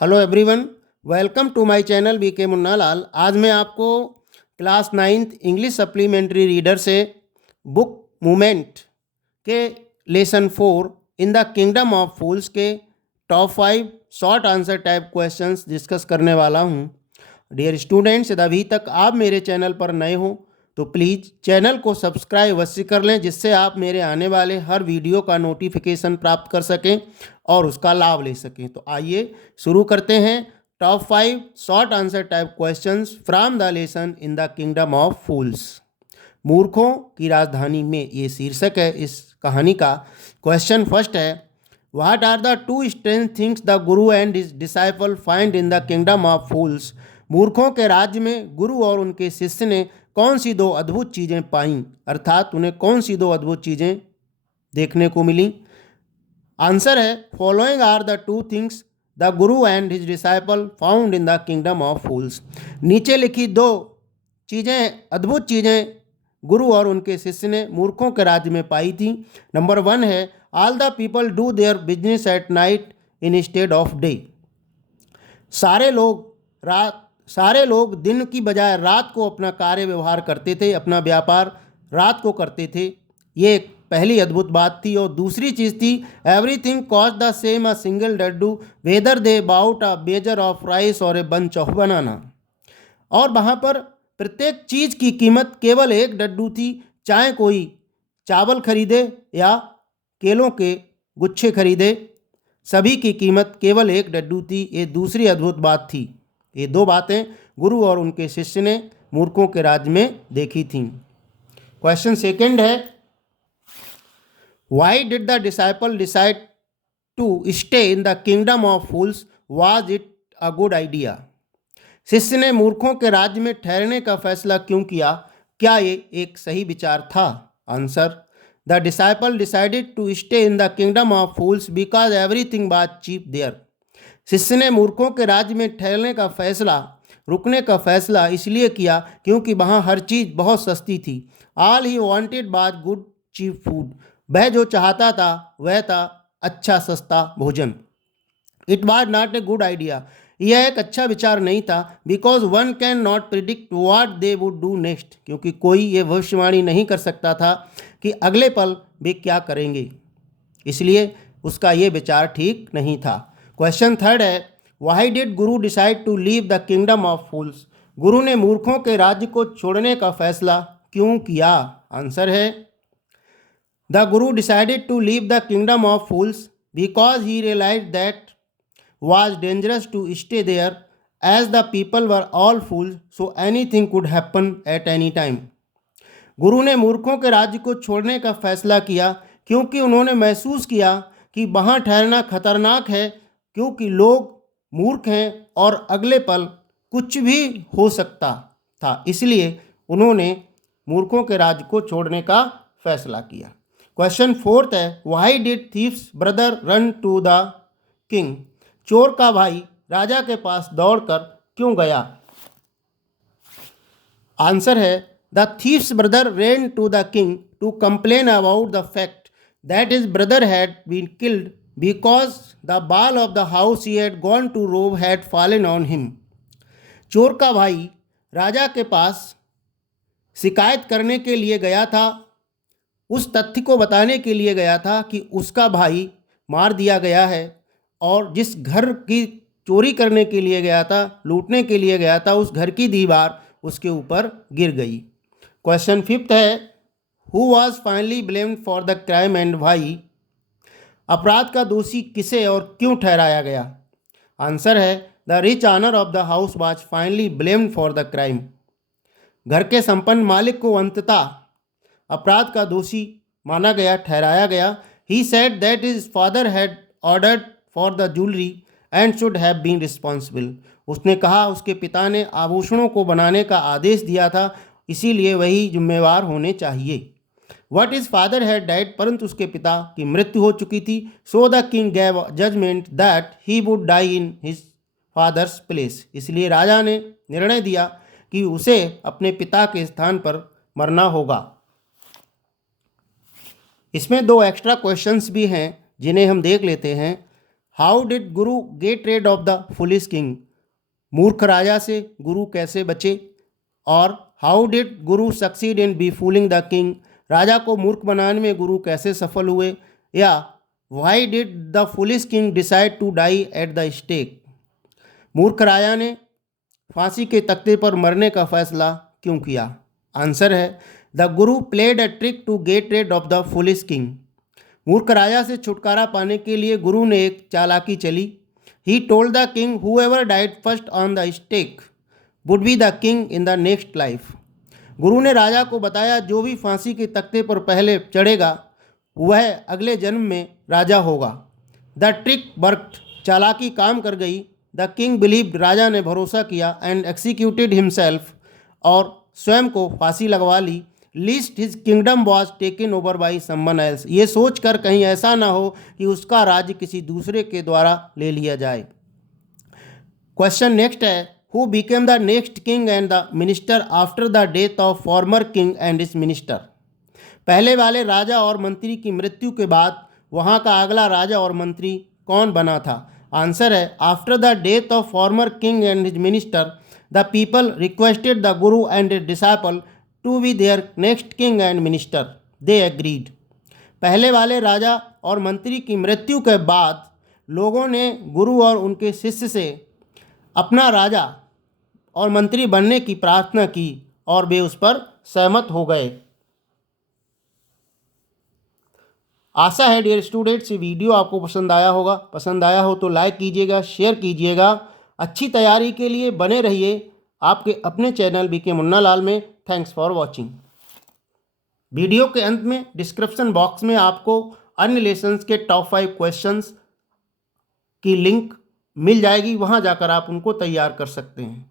Hello everyone, welcome to my channel BK Munnalal. आज मैं आपको class 9th English supplementary reader से बुक मूवमेंट के lesson 4 in the kingdom of fools के top 5 short answer type questions discuss करने वाला हूं। डियर स्टूडेंट्स, यदि अभी तक आप मेरे चैनल पर नए हो तो प्लीज़ चैनल को सब्सक्राइब अवश्य कर लें, जिससे आप मेरे आने वाले हर वीडियो का नोटिफिकेशन प्राप्त कर सकें और उसका लाभ ले सकें। तो आइए शुरू करते हैं। Top 5 short answer type questions from the lesson in the kingdom of fools. मूर्खों की राजधानी में, ये शीर्षक है इस कहानी का। क्वेश्चन फर्स्ट है, what are the two strange things the guru and his disciple find in the kingdom of fools. मूर्खों के राज्य में गुरु और उनके शिष्य ने कौन सी दो अद्भुत चीज़ें पाईं, अर्थात उन्हें कौन सी दो अद्भुत चीज़ें देखने को मिली। आंसर है, following are the two things the guru and his disciple found in the kingdom of fools. नीचे लिखी दो चीज़ें, अद्भुत चीज़ें गुरु और उनके शिष्य ने मूर्खों के राज्य में पाई थी। नंबर 1 है, all the people do their business at night instead of day. सारे लोग दिन की बजाय रात को अपना कार्य व्यवहार करते थे, अपना व्यापार रात को करते थे। ये एक पहली अद्भुत बात थी। और दूसरी चीज़ थी, everything cost the same a single duddu whether they bought a measure of rice और ए बंच ऑफ बनाना। और वहाँ पर प्रत्येक चीज़ की कीमत केवल एक डड्डू थी, चाहे कोई चावल खरीदे या केलों के गुच्छे खरीदे, सभी की कीमत केवल एक डड्डू थी। ये दूसरी अद्भुत बात थी। ये दो बातें गुरु और उनके शिष्य ने मूर्खों के राज्य में देखी थीं। क्वेश्चन सेकंड है, why did the disciple decide to stay in the kingdom of fools, was it a good idea. शिष्य ने मूर्खों के राज्य में ठहरने का फैसला क्यों किया, क्या ये एक सही विचार था। Answer, the disciple decided to stay in the kingdom of fools because everything was cheap there. शिष्य ने मूर्खों के राज्य में ठहरने का फैसला, रुकने का फैसला इसलिए किया क्योंकि वहाँ हर चीज़ बहुत सस्ती थी। All he wanted was good cheap food. वह जो चाहता था वह था अच्छा सस्ता भोजन। It was not a good idea. यह एक अच्छा विचार नहीं था। Because one can not predict what they would do next. क्योंकि कोई ये भविष्यवाणी नहीं कर सकता था कि अगले पल वे क्या करेंगे, इसलिए उसका ये विचार ठीक नहीं था। क्वेश्चन थर्ड है, why did guru decide to leave the kingdom of fools. गुरु ने मूर्खों के राज्य को छोड़ने का फैसला क्यों किया। आंसर है, the guru decided to leave the kingdom of fools because he realised that was dangerous to stay there as the people were all fools, so anything could happen at any time. गुरु ने मूर्खों के राज्य को छोड़ने का फैसला किया क्योंकि उन्होंने महसूस किया कि वहाँ ठहरना खतरनाक है, क्योंकि लोग मूर्ख हैं और अगले पल कुछ भी हो सकता था। इसलिए उन्होंने मूर्खों के राज्य को छोड़ने का फैसला किया। क्वेश्चन फोर्थ है, why did thief's brother run to the king. चोर का भाई राजा के पास दौड़कर क्यों गया। आंसर है, the thief's brother ran to the king to complain about the fact that his brother had been killed because the wall of the house he had gone to rob had fallen on him. चोर का भाई राजा के पास शिकायत करने के लिए गया था, उस तथ्य को बताने के लिए गया था कि उसका भाई मार दिया गया है, और जिस घर की चोरी करने के लिए गया था, लूटने के लिए गया था, उस घर की दीवार उसके ऊपर गिर गई। क्वेश्चन फिफ्थ है, who was finally blamed for the crime and why. अपराध का दोषी किसे और क्यों ठहराया गया। आंसर है, the rich owner of the house was finally blamed for the crime. घर के संपन्न मालिक को अंततः अपराध का दोषी माना गया, ठहराया गया। He said that his father had ordered for the jewellery and should have been responsible. उसने कहा उसके पिता ने आभूषणों को बनाने का आदेश दिया था, इसीलिए वही जिम्मेवार होने चाहिए। But his father had died, परंतु उसके पिता की मृत्यु हो चुकी थी। So the king gave judgement that he would die in his father's place. इसलिए राजा ने निर्णय दिया कि उसे अपने पिता के स्थान पर मरना होगा। इसमें दो एक्स्ट्रा क्वेश्चंस भी हैं जिन्हें हम देख लेते हैं। How did guru get rid of the foolish king, मूर्ख राजा से गुरु कैसे बचे। और how did guru succeed in befooling the king, राजा को मूर्ख बनाने में गुरु कैसे सफल हुए। या why did the foolish king decide to die at the stake, मूर्ख राजा ने फांसी के तख्ते पर मरने का फैसला क्यों किया। आंसर है the guru played a trick to get rid of the foolish king, मूर्ख राजा से छुटकारा पाने के लिए गुरु ने एक चालाकी चली। He told the king whoever died first on the stake would be the king in the next life, गुरु ने राजा को बताया जो भी फांसी के तख्ते पर पहले चढ़ेगा वह अगले जन्म में राजा होगा। द ट्रिक वर्कड, चालाकी काम कर गई। द किंग बिलीव्ड, राजा ने भरोसा किया। एंड एक्सिक्यूटेड हिमसेल्फ, और स्वयं को फांसी लगवा ली। Lest his kingdom was taken over by someone else, ये सोच कर कहीं ऐसा ना हो कि उसका राज्य किसी दूसरे के द्वारा ले लिया जाए। क्वेश्चन नेक्स्ट है, who became the next king and the minister after the death of former king and his minister, पहले वाले राजा और मंत्री की मृत्यु के बाद वहाँ का अगला राजा और मंत्री कौन बना था। आंसर है after the death of former king and his minister the people requested the guru and his disciple to be their next king and minister, they agreed, पहले वाले राजा और मंत्री की मृत्यु के बाद लोगों ने गुरु और उनके शिष्य से अपना राजा और मंत्री बनने की प्रार्थना की और वे उस पर सहमत हो गए। आशा है डियर स्टूडेंट्स ये वीडियो आपको पसंद आया होगा। पसंद आया हो तो लाइक कीजिएगा, शेयर कीजिएगा। अच्छी तैयारी के लिए बने रहिए आपके अपने चैनल बीके मुन्ना लाल में। Thanks for watching. वीडियो के अंत में डिस्क्रिप्शन बॉक्स में आपको अन्य लेसन्स के टॉप 5 क्वेश्चंस की लिंक मिल जाएगी, वहां जाकर आप उनको तैयार कर सकते हैं।